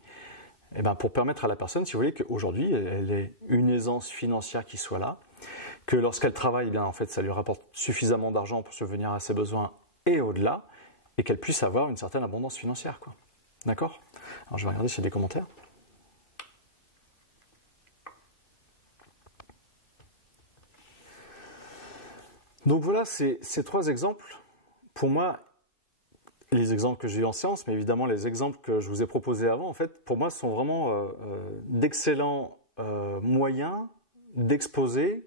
et ben pour permettre à la personne, si vous voulez, qu'aujourd'hui, elle ait une aisance financière qui soit là, que lorsqu'elle travaille, eh bien, en fait, ça lui rapporte suffisamment d'argent pour subvenir à ses besoins et au-delà, et qu'elle puisse avoir une certaine abondance financière, quoi. D'accord ? Alors je vais regarder s'il y a des commentaires. Donc voilà, ces trois exemples, pour moi, les exemples que j'ai eu en séance, mais évidemment les exemples que je vous ai proposés avant, en fait, pour moi, sont vraiment d'excellents moyens d'exposer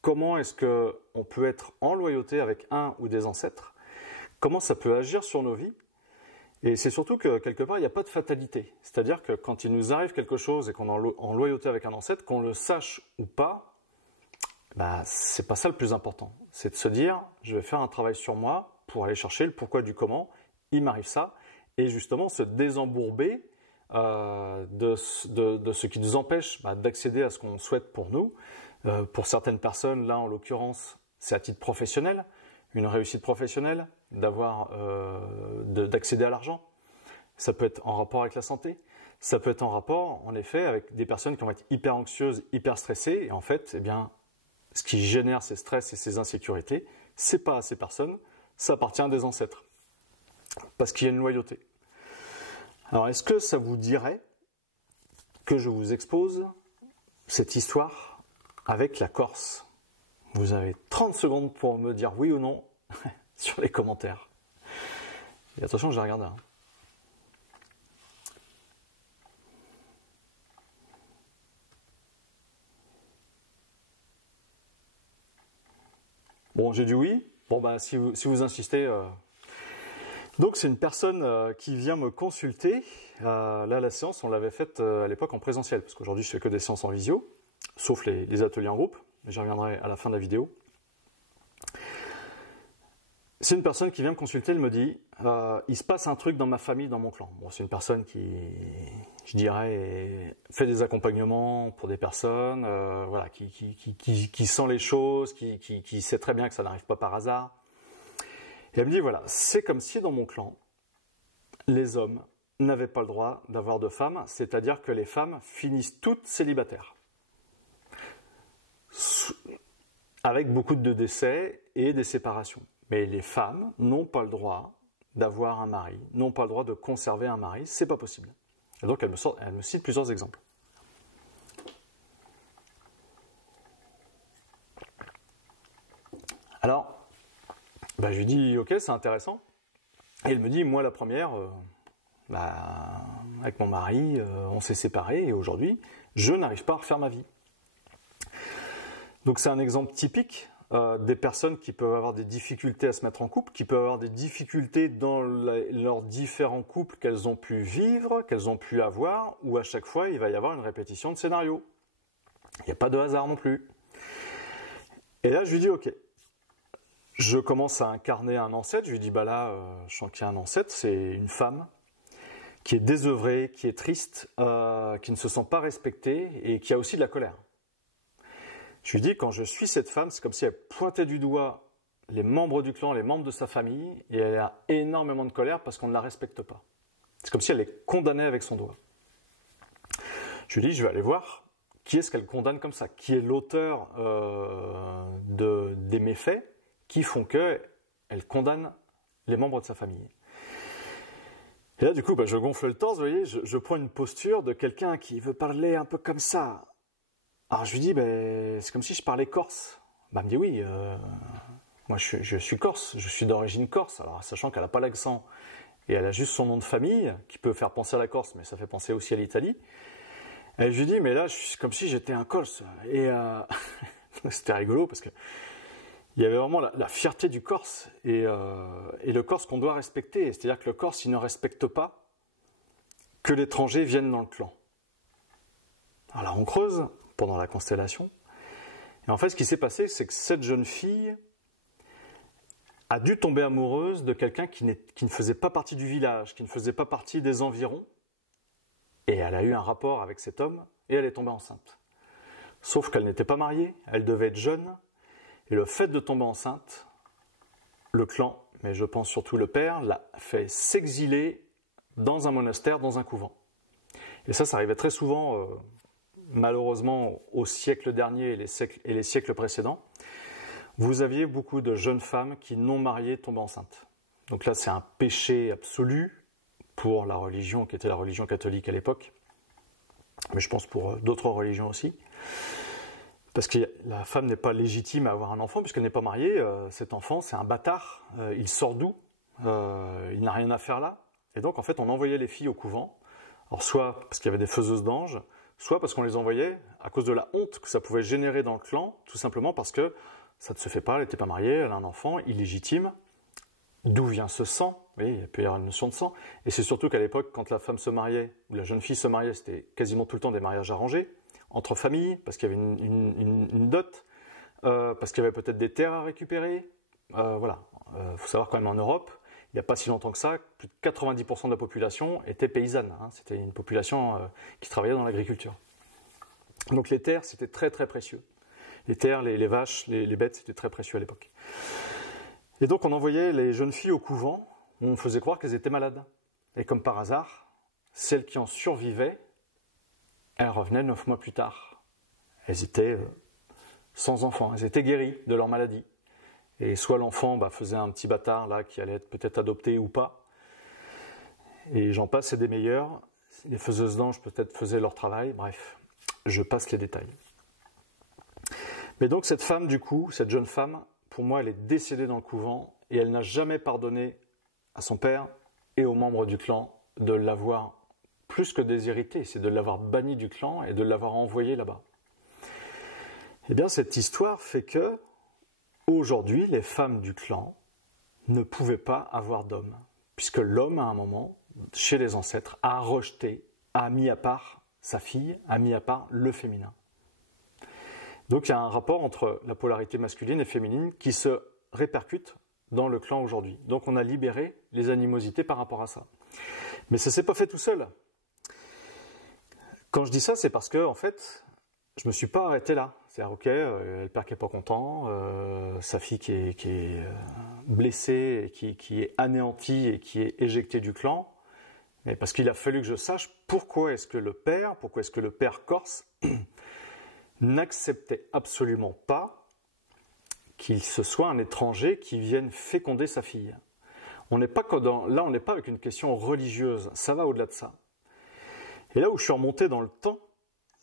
comment est-ce qu'on peut être en loyauté avec un ou des ancêtres, comment ça peut agir sur nos vies, et c'est surtout que quelque part, il n'y a pas de fatalité. C'est-à-dire que quand il nous arrive quelque chose et qu'on est en loyauté avec un ancêtre, qu'on le sache ou pas, bah, c'est pas ça le plus important. C'est de se dire, je vais faire un travail sur moi pour aller chercher le pourquoi du comment, il m'arrive ça, et justement se désembourber de ce qui nous empêche d'accéder à ce qu'on souhaite pour nous. Pour certaines personnes, là en l'occurrence, c'est à titre professionnel, une réussite professionnelle, d'accéder à l'argent. Ça peut être en rapport avec la santé. Ça peut être en rapport, en effet, avec des personnes qui vont être hyper anxieuses, hyper stressées, et en fait, eh bien, ce qui génère ces stress et ces insécurités, c'est pas à ces personnes, ça appartient à des ancêtres. Parce qu'il y a une loyauté. Alors, est-ce que ça vous dirait que je vous expose cette histoire avec la Corse? Vous avez 30 secondes pour me dire oui ou non sur les commentaires. Et attention, je vais regarder. Bon, j'ai dit oui. Bon, bah, si vous insistez... Donc, c'est une personne qui vient me consulter. Là, la séance, on l'avait faite à l'époque en présentiel, parce qu'aujourd'hui, je fais que des séances en visio, sauf les ateliers en groupe. J'y reviendrai à la fin de la vidéo. C'est une personne qui vient me consulter, elle me dit il se passe un truc dans ma famille, dans mon clan. Bon, c'est une personne qui, je dirais, fait des accompagnements pour des personnes, voilà, qui sent les choses, qui sait très bien que ça n'arrive pas par hasard. Et elle me dit voilà, c'est comme si dans mon clan, les hommes n'avaient pas le droit d'avoir de femmes, c'est-à-dire que les femmes finissent toutes célibataires. Avec beaucoup de décès et des séparations. Mais les femmes n'ont pas le droit d'avoir un mari, n'ont pas le droit de conserver un mari, c'est pas possible. Et donc elle me cite plusieurs exemples. Alors, je lui dis ok, c'est intéressant. Et elle me dit moi la première, avec mon mari, on s'est séparés et aujourd'hui, je n'arrive pas à refaire ma vie. Donc c'est un exemple typique des personnes qui peuvent avoir des difficultés à se mettre en couple, qui peuvent avoir des difficultés dans leurs différents couples qu'elles ont pu vivre, qu'elles ont pu avoir, où à chaque fois il va y avoir une répétition de scénario. Il n'y a pas de hasard non plus. Et là je lui dis ok, je commence à incarner un ancêtre, je lui dis là, je sens qu'il y a un ancêtre, c'est une femme qui est désœuvré, qui est triste, qui ne se sent pas respecté et qui a aussi de la colère. Je lui dis, quand je suis cette femme, c'est comme si elle pointait du doigt les membres du clan, les membres de sa famille, et elle a énormément de colère parce qu'on ne la respecte pas. C'est comme si elle les condamnait avec son doigt. Je lui dis, je vais aller voir qui est-ce qu'elle condamne comme ça, qui est l'auteur des méfaits qui font qu'elle condamne les membres de sa famille. Et là, du coup, je gonfle le torse, vous voyez, je prends une posture de quelqu'un qui veut parler un peu comme ça. Alors je lui dis, c'est comme si je parlais corse. Elle me dit, oui, moi je suis corse, je suis d'origine corse, alors sachant qu'elle n'a pas l'accent, et elle a juste son nom de famille, qui peut faire penser à la Corse, mais ça fait penser aussi à l'Italie. Et je lui dis, mais là, je suis comme si j'étais un Corse. Et c'était rigolo, parce que il y avait vraiment la fierté du Corse, et le Corse qu'on doit respecter. C'est-à-dire que le Corse, il ne respecte pas que l'étranger vienne dans le clan. Alors là, on creuse pendant la constellation. Et en fait, ce qui s'est passé, c'est que cette jeune fille a dû tomber amoureuse de quelqu'un qui ne faisait pas partie du village, qui ne faisait pas partie des environs. Et elle a eu un rapport avec cet homme et elle est tombée enceinte. Sauf qu'elle n'était pas mariée, elle devait être jeune. Et le fait de tomber enceinte, le clan, mais je pense surtout le père, l'a fait s'exiler dans un monastère, dans un couvent. Et ça arrivait très souvent, malheureusement, au siècle dernier et les siècles précédents. Vous aviez beaucoup de jeunes femmes qui, non mariées, tombaient enceintes. Donc là, c'est un péché absolu pour la religion qui était la religion catholique à l'époque, mais je pense pour d'autres religions aussi. Parce que la femme n'est pas légitime à avoir un enfant puisqu'elle n'est pas mariée. Cet enfant, c'est un bâtard. Il sort d'où ? Il n'a rien à faire là. Et donc, en fait, on envoyait les filles au couvent. Alors, soit parce qu'il y avait des faiseuses d'anges, soit parce qu'on les envoyait à cause de la honte que ça pouvait générer dans le clan, tout simplement parce que ça ne se fait pas, elle n'était pas mariée, elle a un enfant illégitime. D'où vient ce sang ? Oui, il peut y avoir une notion de sang. Et c'est surtout qu'à l'époque, quand la femme se mariait, ou la jeune fille se mariait, c'était quasiment tout le temps des mariages arrangés, entre familles, parce qu'il y avait une dot, parce qu'il y avait peut-être des terres à récupérer. Voilà. Faut savoir quand même en Europe, il n'y a pas si longtemps que ça, plus de 90% de la population était paysanne. C'était une population qui travaillait dans l'agriculture. Donc les terres, c'était très très précieux. Les terres, les vaches, les bêtes, c'était très précieux à l'époque. Et donc on envoyait les jeunes filles au couvent, où on faisait croire qu'elles étaient malades. Et comme par hasard, celles qui en survivaient, elles revenaient 9 mois plus tard. Elles étaient sans enfants, elles étaient guéries de leur maladie. Et soit l'enfant faisait un petit bâtard là qui allait être peut-être adopté ou pas. Et j'en passe, c'est des meilleurs. Les faiseuses d'anges peut-être faisaient leur travail. Bref, je passe les détails. Mais donc cette femme, du coup, cette jeune femme, pour moi, elle est décédée dans le couvent et elle n'a jamais pardonné à son père et aux membres du clan de l'avoir plus que déshérité, c'est de l'avoir banni du clan et de l'avoir envoyé là-bas. Eh bien, cette histoire fait que, aujourd'hui, les femmes du clan ne pouvaient pas avoir d'homme, puisque l'homme, à un moment, chez les ancêtres, a rejeté, a mis à part sa fille, a mis à part le féminin. Donc il y a un rapport entre la polarité masculine et féminine qui se répercute dans le clan aujourd'hui. Donc on a libéré les animosités par rapport à ça. Mais ça ne s'est pas fait tout seul. Quand je dis ça, c'est parce que, en fait, je ne me suis pas arrêté là. C'est-à-dire, ok, le père qui n'est pas content, sa fille qui est blessée, et qui est anéantie et qui est éjectée du clan. Mais parce qu'il a fallu que je sache pourquoi est-ce que le père corse n'acceptait absolument pas qu'il se soit un étranger qui vienne féconder sa fille. On n'est pas avec une question religieuse, ça va au-delà de ça. Et là où je suis remonté dans le temps,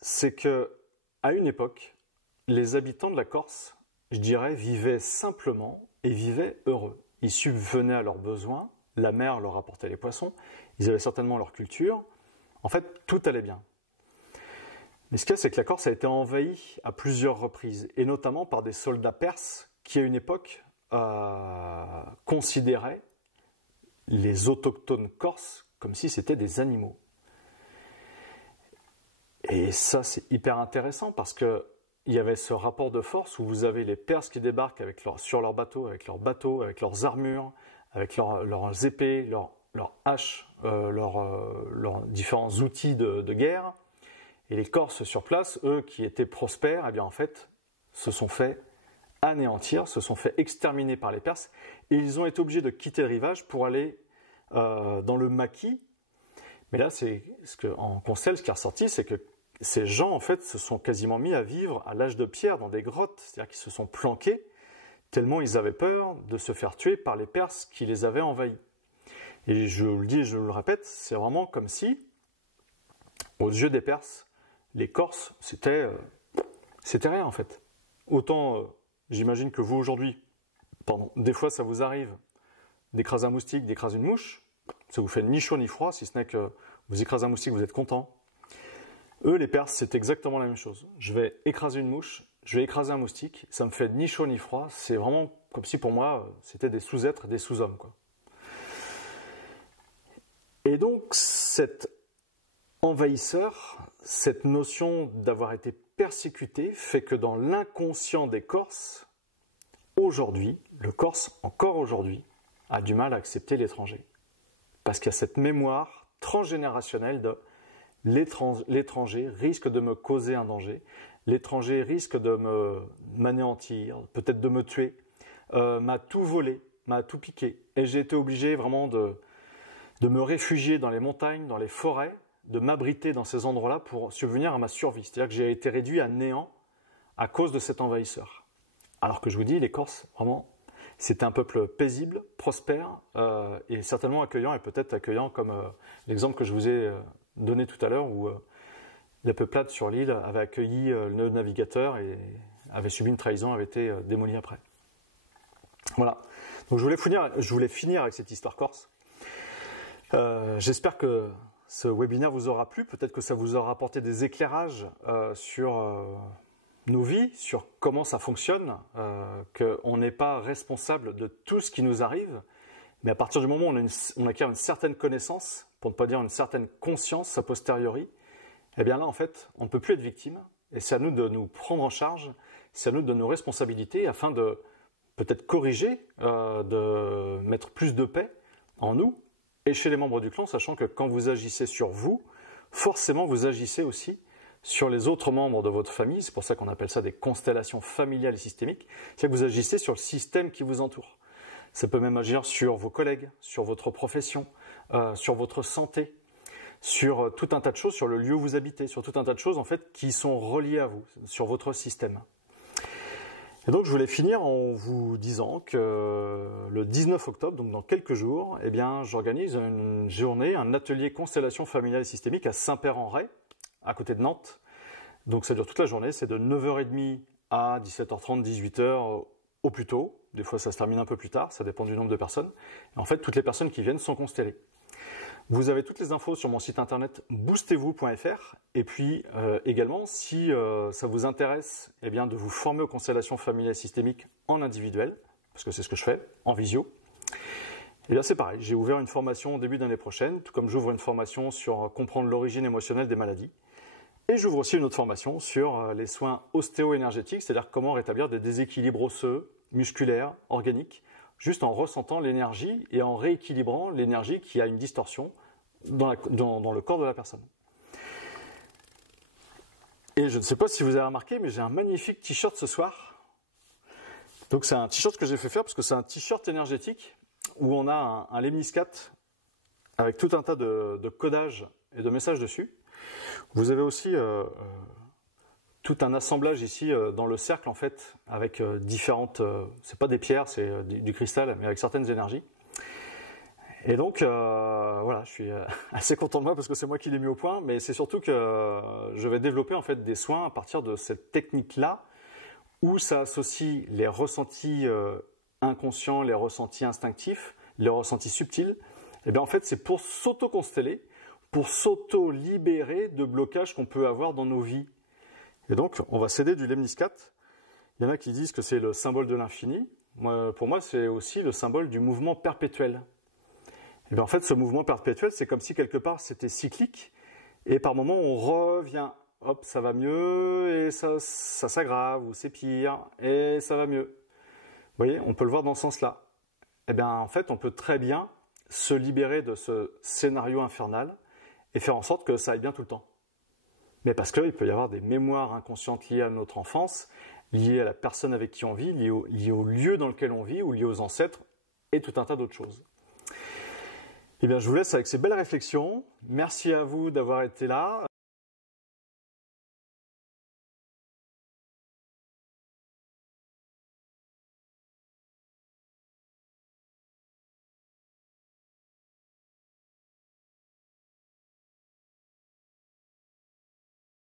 c'est que à une époque, les habitants de la Corse, je dirais, vivaient simplement et vivaient heureux. Ils subvenaient à leurs besoins, la mer leur apportait les poissons, ils avaient certainement leur culture, en fait, tout allait bien. Mais ce qu'il y a, c'est que la Corse a été envahie à plusieurs reprises, et notamment par des soldats perses qui, à une époque, considéraient les autochtones corses comme si c'était des animaux. Et ça, c'est hyper intéressant parce qu'il y avait ce rapport de force où vous avez les Perses qui débarquent sur leurs bateaux, avec leurs armures, avec leurs épées, leurs haches, leurs différents outils de guerre. Et les Corses sur place, eux qui étaient prospères, eh bien en fait, se sont fait anéantir, se sont fait exterminer par les Perses. Et ils ont été obligés de quitter le rivage pour aller dans le maquis. Mais là, en Compostelle, ce qui est ressorti, c'est que ces gens, en fait, se sont quasiment mis à vivre à l'âge de pierre dans des grottes. C'est-à-dire qu'ils se sont planqués tellement ils avaient peur de se faire tuer par les Perses qui les avaient envahis. Et je le dis et je le répète, c'est vraiment comme si, aux yeux des Perses, les Corses, c'était rien en fait. Autant, j'imagine que vous aujourd'hui, des fois ça vous arrive d'écraser un moustique, d'écraser une mouche, ça vous fait ni chaud ni froid, si ce n'est que vous écrasez un moustique, vous êtes content. Eux, les Perses, c'est exactement la même chose. Je vais écraser une mouche, je vais écraser un moustique, ça me fait ni chaud ni froid, c'est vraiment comme si pour moi, c'était des sous-êtres, des sous-hommes, quoi. Et donc, cet envahisseur, cette notion d'avoir été persécuté, fait que dans l'inconscient des Corses, aujourd'hui, le Corse, encore aujourd'hui, a du mal à accepter l'étranger. Parce qu'il y a cette mémoire transgénérationnelle de l'étranger risque de me causer un danger, l'étranger risque de m'anéantir, peut-être de me tuer, m'a tout volé, m'a tout piqué. Et j'ai été obligé vraiment de me réfugier dans les montagnes, dans les forêts, de m'abriter dans ces endroits-là pour subvenir à ma survie. C'est-à-dire que j'ai été réduit à néant à cause de cet envahisseur. Alors que je vous dis, les Corses, vraiment, c'était un peuple paisible, prospère et certainement accueillant, et peut-être accueillant comme l'exemple que je vous ai donné tout à l'heure où la peuplade sur l'île avait accueilli le navigateur et avait subi une trahison, avait été démoli après. Voilà. Donc je voulais finir avec cette histoire corse. J'espère que ce webinaire vous aura plu. Peut-être que ça vous aura apporté des éclairages sur nos vies, sur comment ça fonctionne, qu'on n'est pas responsable de tout ce qui nous arrive, mais à partir du moment où on acquiert une certaine connaissance, pour ne pas dire une certaine conscience a posteriori, eh bien là, en fait, on ne peut plus être victime, et c'est à nous de nous prendre en charge, c'est à nous de nos responsabilités, afin de peut-être corriger, de mettre plus de paix en nous, et chez les membres du clan, sachant que quand vous agissez sur vous, forcément vous agissez aussi sur les autres membres de votre famille, c'est pour ça qu'on appelle ça des constellations familiales et systémiques, c'est-à-dire que vous agissez sur le système qui vous entoure. Ça peut même agir sur vos collègues, sur votre profession, sur votre santé, sur tout un tas de choses, sur le lieu où vous habitez, sur tout un tas de choses en fait qui sont reliées à vous, sur votre système. Et donc je voulais finir en vous disant que le 19 octobre, donc dans quelques jours, eh bien j'organise une journée, un atelier constellation familiale et systémique à Saint-Père-en-Retz, à côté de Nantes. Donc ça dure toute la journée, c'est de 9h30 à 17h30, 18h au plus tôt. Des fois ça se termine un peu plus tard, ça dépend du nombre de personnes. Et en fait, toutes les personnes qui viennent sont constellées. Vous avez toutes les infos sur mon site internet boostez-vous.fr. Et puis également, si ça vous intéresse eh bien, de vous former aux constellations familiales et systémiques en individuel, parce que c'est ce que je fais, en visio, eh bien c'est pareil, j'ai ouvert une formation au début d'année prochaine, tout comme j'ouvre une formation sur comprendre l'origine émotionnelle des maladies. Et j'ouvre aussi une autre formation sur les soins ostéo-énergétiques, c'est-à-dire comment rétablir des déséquilibres osseux, musculaires, organiques, juste en ressentant l'énergie et en rééquilibrant l'énergie qui a une distorsion dans le corps de la personne. Et je ne sais pas si vous avez remarqué, mais j'ai un magnifique t-shirt ce soir. Donc c'est un t-shirt que j'ai fait faire parce que c'est un t-shirt énergétique où on a un lemniscate avec tout un tas de codages et de messages dessus. Vous avez aussi tout un assemblage ici dans le cercle en fait avec différentes, c'est pas des pierres, c'est du cristal, mais avec certaines énergies. Et donc voilà, je suis assez content de moi parce que c'est moi qui l'ai mis au point, mais c'est surtout que je vais développer en fait des soins à partir de cette technique-là où ça associe les ressentis inconscients, les ressentis instinctifs, les ressentis subtils. Et bien en fait, c'est pour s'auto-consteller, pour s'auto-libérer de blocages qu'on peut avoir dans nos vies. Et donc, on va s'aider du lemniscate. Il y en a qui disent que c'est le symbole de l'infini. Pour moi, c'est aussi le symbole du mouvement perpétuel. Et bien en fait, ce mouvement perpétuel, c'est comme si quelque part c'était cyclique, et par moments on revient, hop, ça va mieux, et ça s'aggrave, ou c'est pire, et ça va mieux. Vous voyez, on peut le voir dans ce sens-là. Et bien en fait, on peut très bien se libérer de ce scénario infernal et faire en sorte que ça aille bien tout le temps. Mais parce qu'il peut y avoir des mémoires inconscientes liées à notre enfance, liées à la personne avec qui on vit, liées au lieu dans lequel on vit, ou liées aux ancêtres, et tout un tas d'autres choses. Eh bien, je vous laisse avec ces belles réflexions. Merci à vous d'avoir été là.